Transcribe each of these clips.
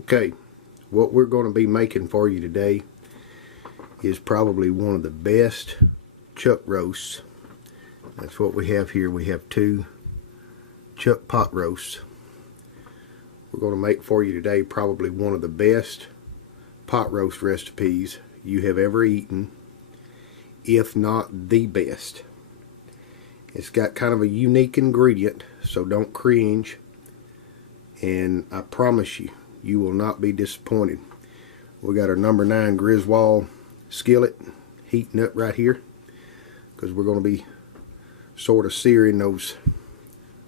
Okay, what we're going to be making for you today is probably one of the best chuck roasts. That's what we have here. We have 2 chuck pot roasts. We're going to make for you today probably one of the best pot roast recipes you have ever eaten, if not the best. It's got kind of a unique ingredient, so don't cringe, and I promise you, you will not be disappointed. We got our number 9 Griswold skillet heating up right here, because we're going to be sort of searing those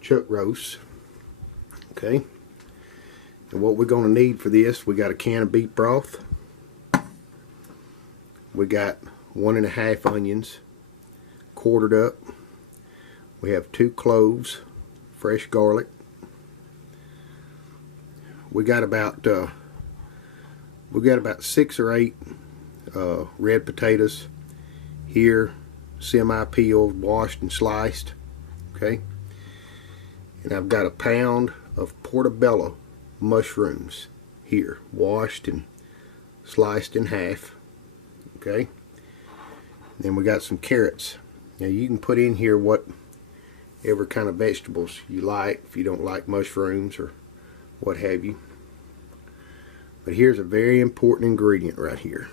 chuck roasts. Okay, and what we're going to need for this, we got a can of beef broth, we got 1½ onions quartered up, we have 2 cloves, fresh garlic, we got about 6 or 8 red potatoes here, semi-peeled, washed and sliced. Okay, and I've got a pound of portobello mushrooms here, washed and sliced in half. Okay, then we got some carrots. Now you can put in here whatever kind of vegetables you like, if you don't like mushrooms or what have you. But here's a very important ingredient right here: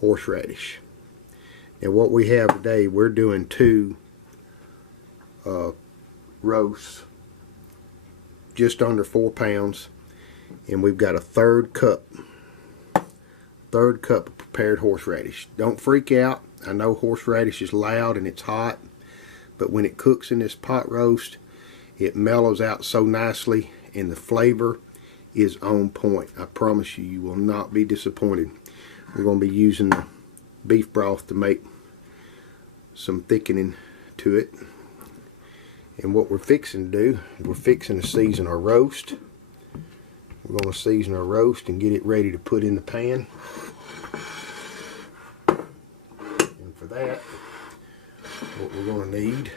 horseradish. Now what we have today, we're doing 2 roasts, just under 4 pounds, and we've got a third cup of prepared horseradish. Don't freak out. I know horseradish is loud and it's hot, but when it cooks in this pot roast, it mellows out so nicely and the flavor is on point. I promise you, you will not be disappointed. We're going to be using the beef broth to make some thickening to it. And what we're fixing to do, we're fixing to season our roast. We're going to season our roast and get it ready to put in the pan. And for that, what we're going to need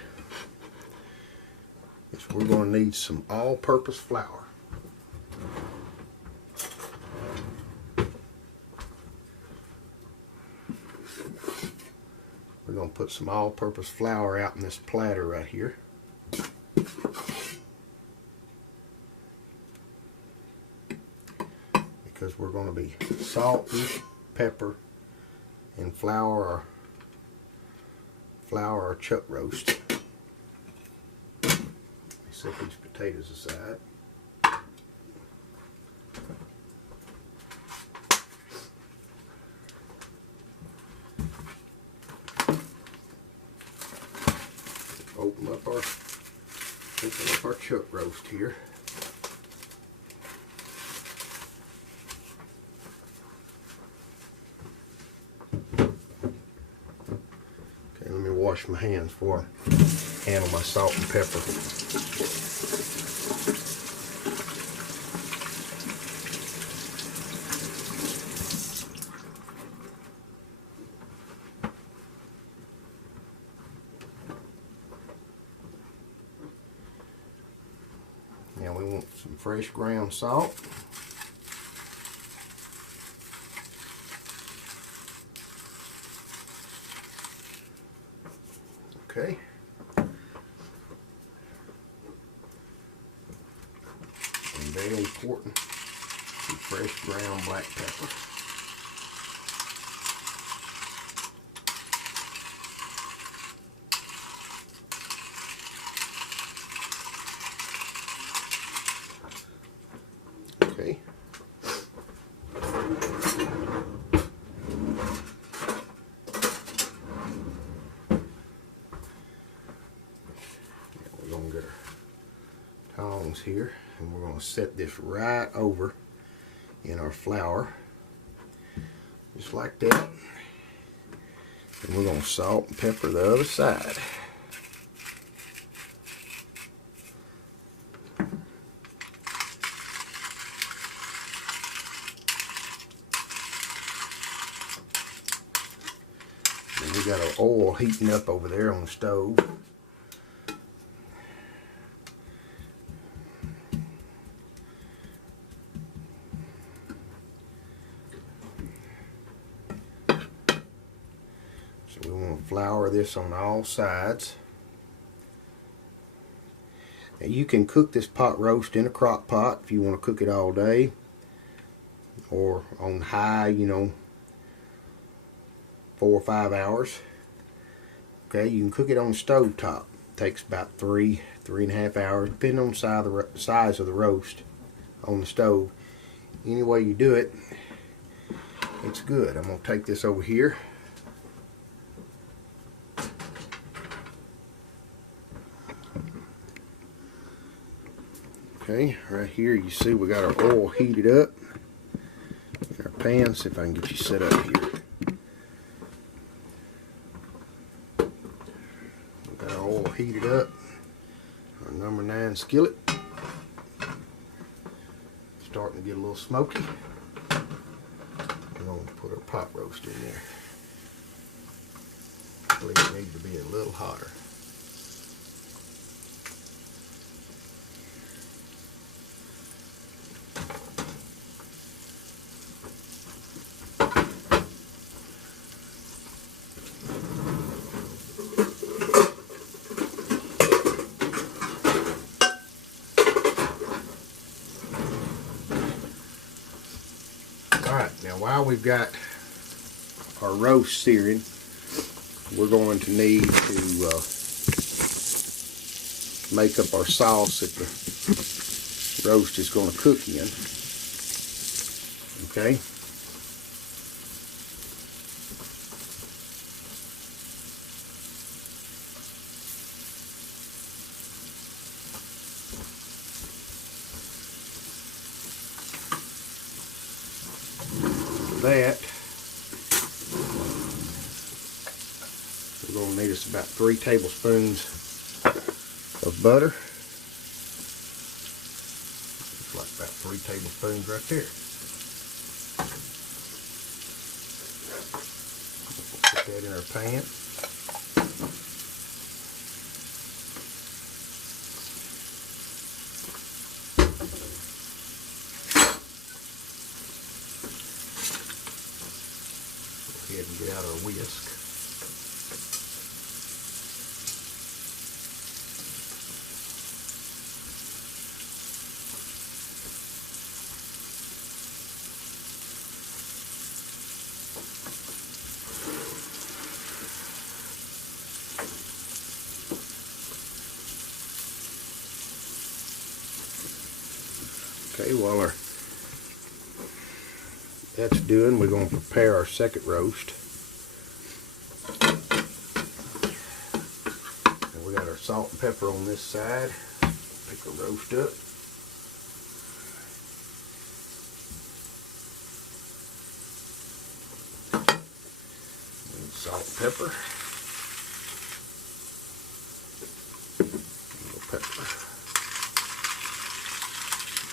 is we're going to need some all-purpose flour. We're going to put some all-purpose flour out in this platter right here. Because we're going to be salting, pepper, and flour our chuck roast. Let me set these potatoes aside. Open up our chuck roast here. Okay, let me wash my hands before I handle my salt and pepper. Now we want some fresh ground salt. Okay. And very important, some fresh ground black pepper. Okay. We're going to get our tongs here, and we're going to set this right over in our flour, just like that. And we're going to salt and pepper the other side. And we got our oil heating up over there on the stove. flour this on all sides. Now you can cook this pot roast in a crock pot if you want to cook it all day, or on high, you know, 4 or 5 hours. Okay, you can cook it on the stove top. Takes about 3.5 hours, depending on the size of the roast on the stove. Any way you do it, it's good. I'm going to take this over here. Okay, right here you see we got our oil heated up in our pan. See if I can get you set up here. We got our oil heated up. Our number 9 skillet. Starting to get a little smoky. We're going to put our pot roast in there. I believe it needs to be a little hotter. Alright, now while we've got our roast searing, we're going to need to make up our sauce that the roast is going to cook in. Okay? That we're going to need us about 3 tablespoons of butter. Looks like about 3 tablespoons right there. We'll put that in our pan. Go ahead and get out our whisk. Okay, while that's doing, we're going to prepare our second roast. And we got our salt and pepper on this side. Pick our roast up. And salt and pepper. A little pepper.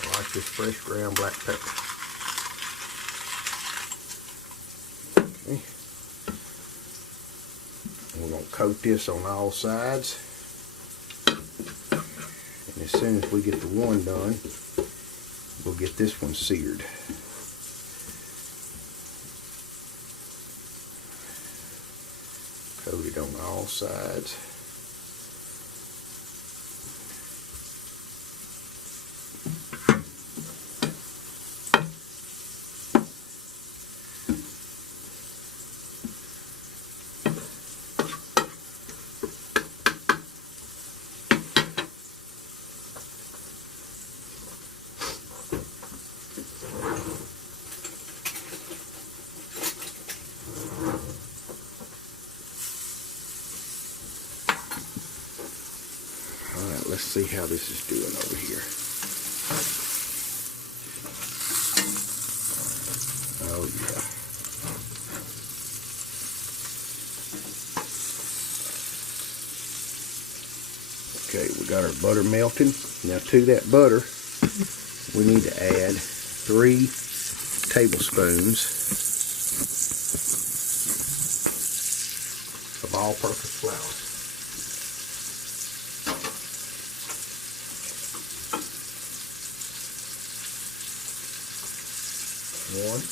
I like this fresh ground black pepper. Okay. And we're going to coat this on all sides. And as soon as we get the one done, we'll get this one seared. Coat it on all sides. Alright, let's see how this is doing over here. Oh yeah. Okay, we got our butter melting. Now to that butter, we need to add 3 tablespoons of all-purpose flour. One,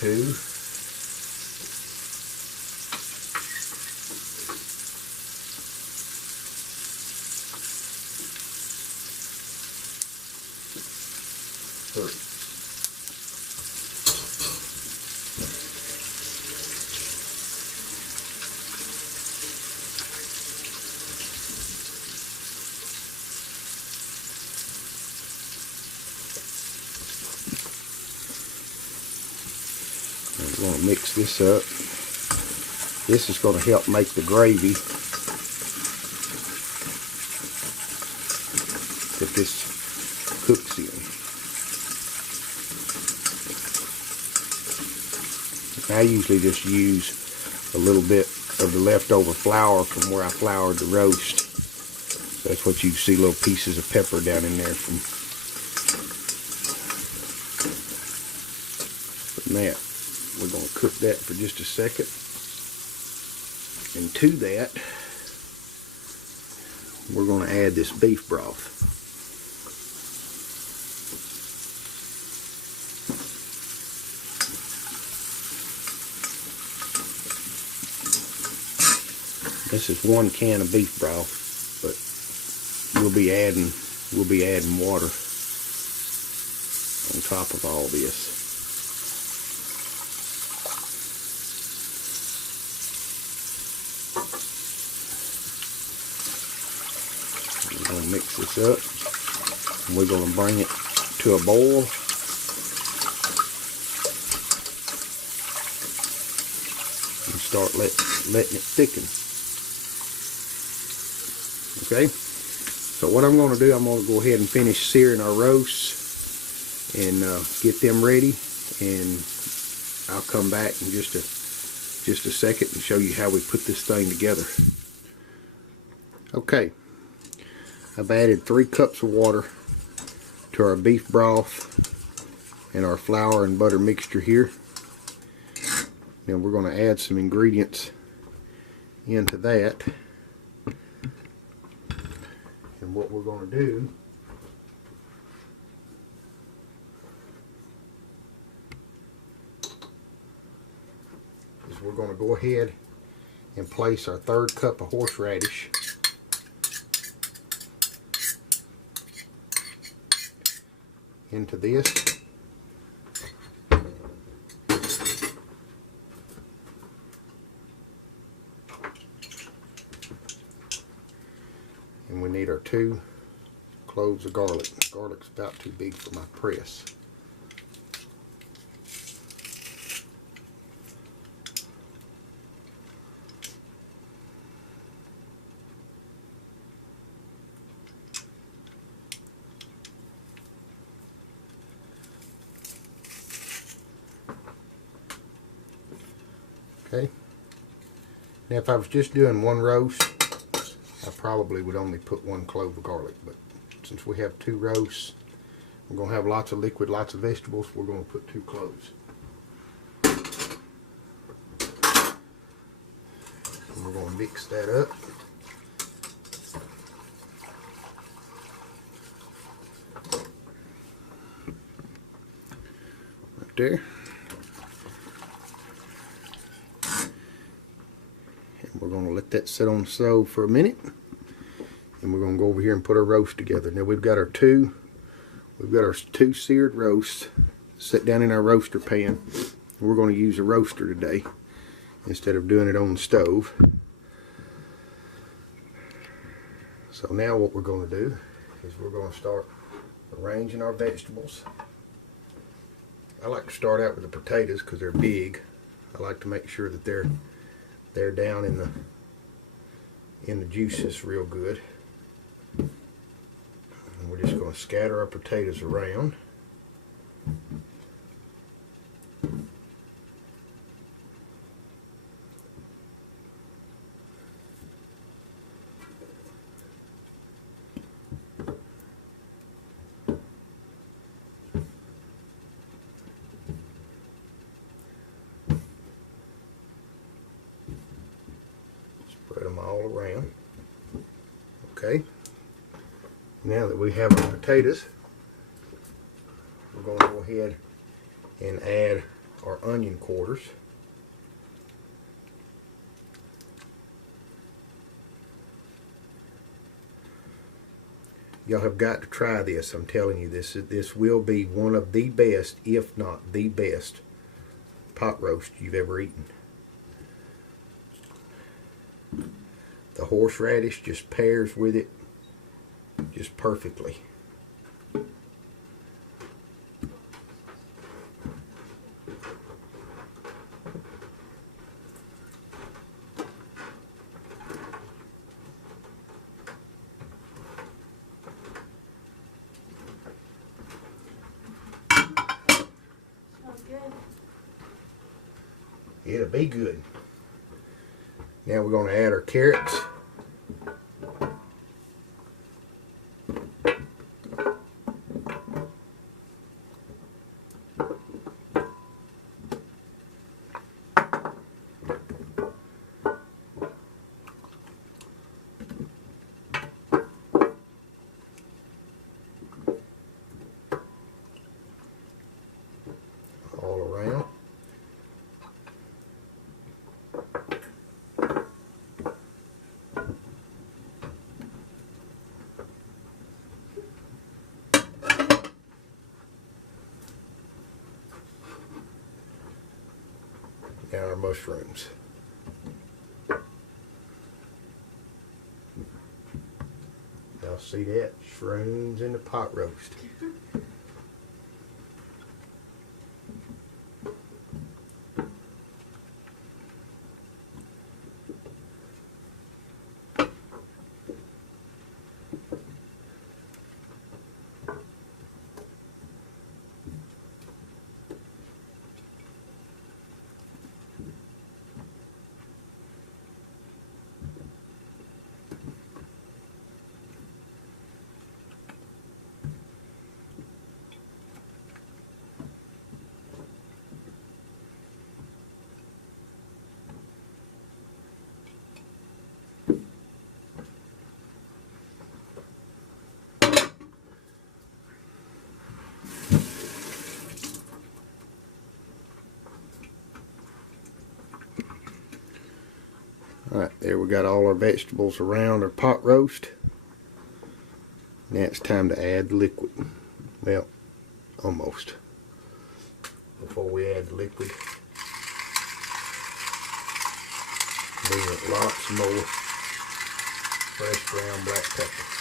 2. We're going to mix this up. This is going to help make the gravy that this cooks in. I usually just use a little bit of the leftover flour from where I floured the roast. So that's what you see, little pieces of pepper down in there from that. We're going to cook that for just a second. And to that, we're going to add this beef broth. This is 1 can of beef broth, but we'll be adding water on top of all this. We're going to mix this up, and we're going to bring it to a boil. And start letting it thicken. Okay, so what I'm going to do, I'm going to go ahead and finish searing our roasts and get them ready, and I'll come back in just a second and show you how we put this thing together. Okay, I've added 3 cups of water to our beef broth and our flour and butter mixture here. Now we're going to add some ingredients into that. And what we're going to do is we're going to go ahead and place our 3rd cup of horseradish into this. And we need our 2 cloves of garlic. Garlic's about too big for my press. Okay. Now if I was just doing 1 roast, I probably would only put 1 clove of garlic, but since we have 2 roasts, we're going to have lots of liquid, lots of vegetables, we're going to put 2 cloves. And we're going to mix that up. Right there. We're going to let that sit on the stove for a minute, and we're going to go over here and put our roast together. Now we've got our two seared roasts set down in our roaster pan. We're going to use a roaster today instead of doing it on the stove. So now what we're going to do is we're going to start arranging our vegetables. I like to start out with the potatoes because they're big. I like to make sure that they're down in the juices real good. And we're just going to scatter our potatoes around. Spread them all around. Okay. Now that we have our potatoes, we're going to go ahead and add our onion quarters. Y'all have got to try this. I'm telling you, this will be one of the best, if not the best, pot roast you've ever eaten. The horseradish just pairs with it just perfectly. It'll be good. Now we're going to add our carrots. All around. Now our mushrooms. Y'all see that? Shrooms in the pot roast. Alright, there we got all our vegetables around our pot roast. Now it's time to add the liquid. Well, almost. Before we add the liquid, we want lots more fresh ground black pepper.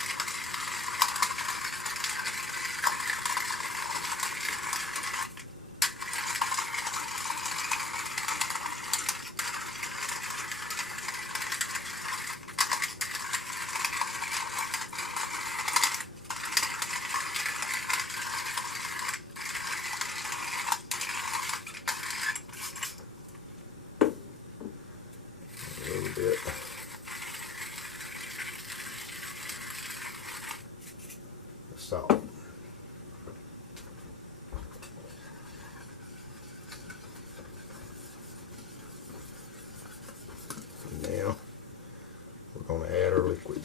Bit. Salt. Now we're going to add our liquid.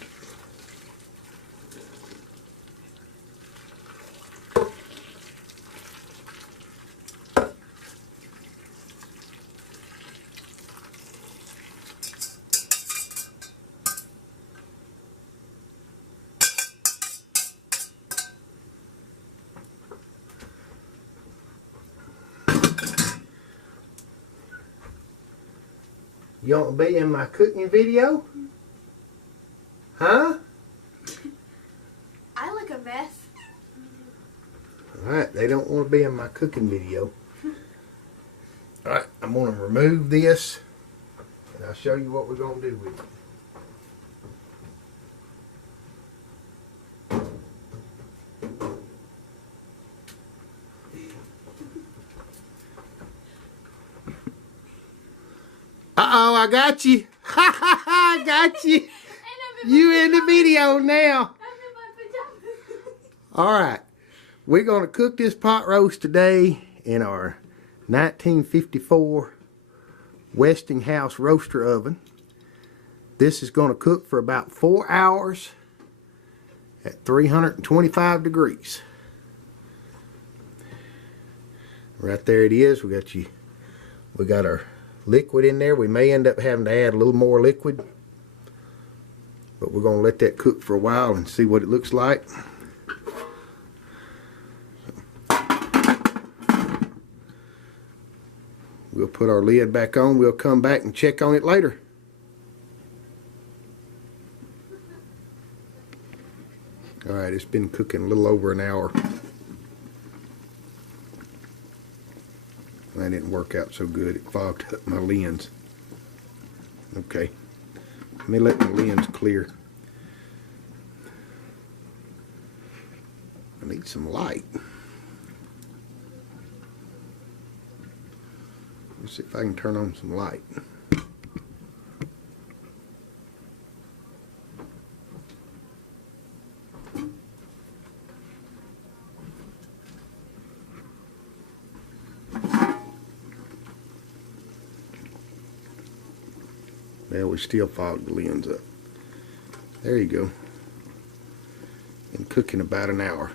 You want to be in my cooking video? Huh? I look a mess. Alright, they don't want to be in my cooking video. Alright, I'm going to remove this and I'll show you what we're going to do with it. Uh-oh, I got you. I got you. You in the video now. Alright, we're going to cook this pot roast today in our 1954 Westinghouse roaster oven. This is going to cook for about 4 hours at 325 degrees. Right there it is. We got you We got our liquid in there. We may end up having to add a little more liquid, but we're going to let that cook for a while and see what it looks like. We'll put our lid back on. We'll come back and check on it later. Alright, it's been cooking a little over an hour. That didn't work out so good. It fogged up my lens. Okay. Let me let my lens clear. I need some light. Let's see if I can turn on some light. Well, we still fogged the lens up. There you go. Been cooking about an hour.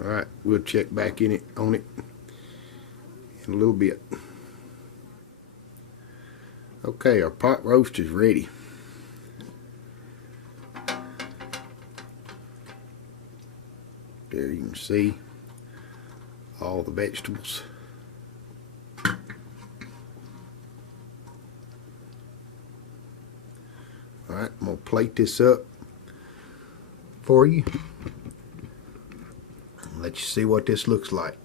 Alright, we'll check back on it in a little bit. Okay, our pot roast is ready. There you can see all the vegetables. Alright, I'm going to plate this up for you. Let you see what this looks like.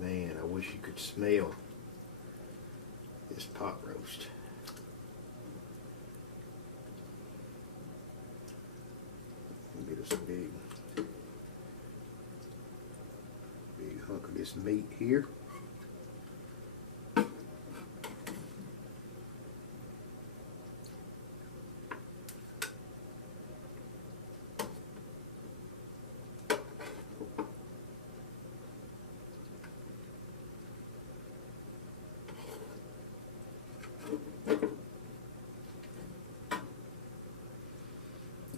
Man, I wish you could smell this pot roast. Get us a big hunk of this meat here.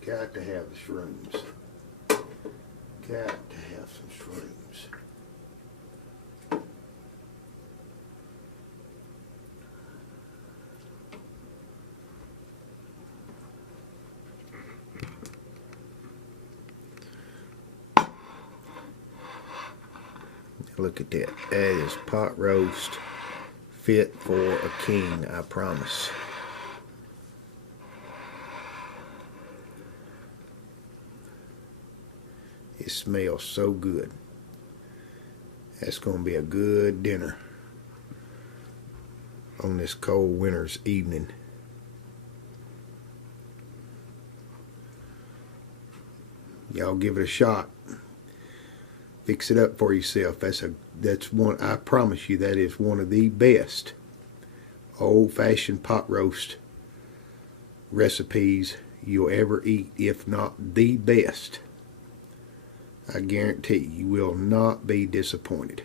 Got to have the shrooms. Got to have some shrooms. Look at that. That is pot roast fit for a king, I promise. It smells so good. That's going to be a good dinner on this cold winter's evening. Y'all give it a shot. Fix it up for yourself. That's one, I promise you, that is one of the best old-fashioned pot roast recipes you'll ever eat, if not the best. I guarantee you will not be disappointed.